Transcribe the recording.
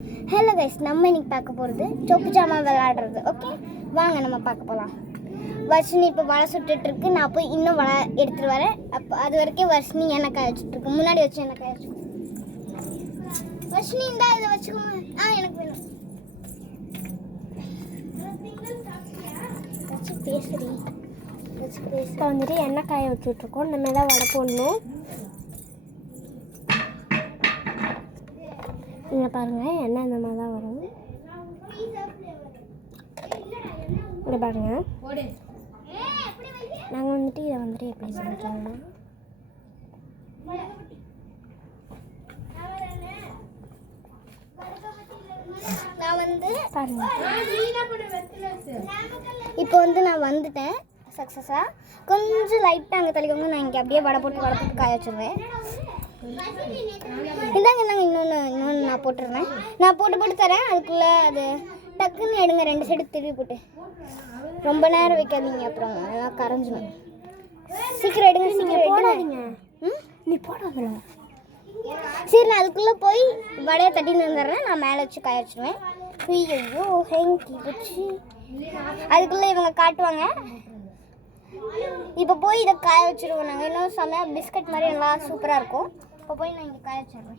Hello guys, நம்ம இன்னைக்கு பார்க்க போகிறது சொப்பு ஜாமான் விளையாடுறது. ஓகே, வாங்க நம்ம பார்க்க போகலாம். வர்ஷினி இப்போ வலை சுட்டுட்ருக்கு. நான் போய் இன்னும் வலை எடுத்துகிட்டு வரேன். அப்போ அது வரைக்கும் வர்ஷினி எண்ணெய் காய வச்சுட்ருக்கு. முன்னாடி வச்சு எண்ணெய் காய வச்சுக்கோ. வர்ஷினி இந்தா இதை வச்சுக்கோங்க. எனக்கு வேணும். வச்சு பேசுறீ வச்சு பேச. இப்போ வந்துட்டு எண்ணெய் காய வச்சுட்ருக்கோம். நம்ம தான் வடை போடணும். இங்கே பாருங்கள், எண்ணெய் இந்த மாதிரி தான் வரும். இங்கே பாருங்கள், நாங்கள் வந்துட்டு இதை வந்துட்டு எப்படி செஞ்சோம்னா, நான் வந்து பாருங்கள், இப்போ வந்து நான் வந்துட்டேன் சக்ஸஸாக. கொஞ்சம் லைட்டாக அங்கே தள்ளிக்கோங்க. நான் இங்கே அப்படியே வடை போட்டு காய வச்சுருவேன். இந்தாங்க இன்னொன்று நான் போட்டுருவேன். நான் போட்டு தரேன். அதுக்குள்ளே அது டக்குன்னு எடுங்க. 2 சைடு திருவி போட்டு ரொம்ப நேரம் வைக்காதீங்க, அப்புறம் நல்லா கரைஞ்சிடும். சீக்கிரம் எடுங்க, சீக்கிரம் போடாதீங்க. நீ போடாத. சரி, நான் அதுக்குள்ளே போய் வடையை தட்டின்னு வந்துடுறேன். நான் மேலே வச்சு காய வச்சுருவேன். ஐயோ ஹேங்கி வச்சு அதுக்குள்ளே இவங்க காட்டுவாங்க. இப்போ போய் இதை காய வச்சுருவோம். நாங்கள் இன்னும் செம்மையாக பிஸ்கட் மாதிரி நல்லா சூப்பராக இருக்கும். இப்போ போய் நான் இங்கே காய வச்சிடுறேன்.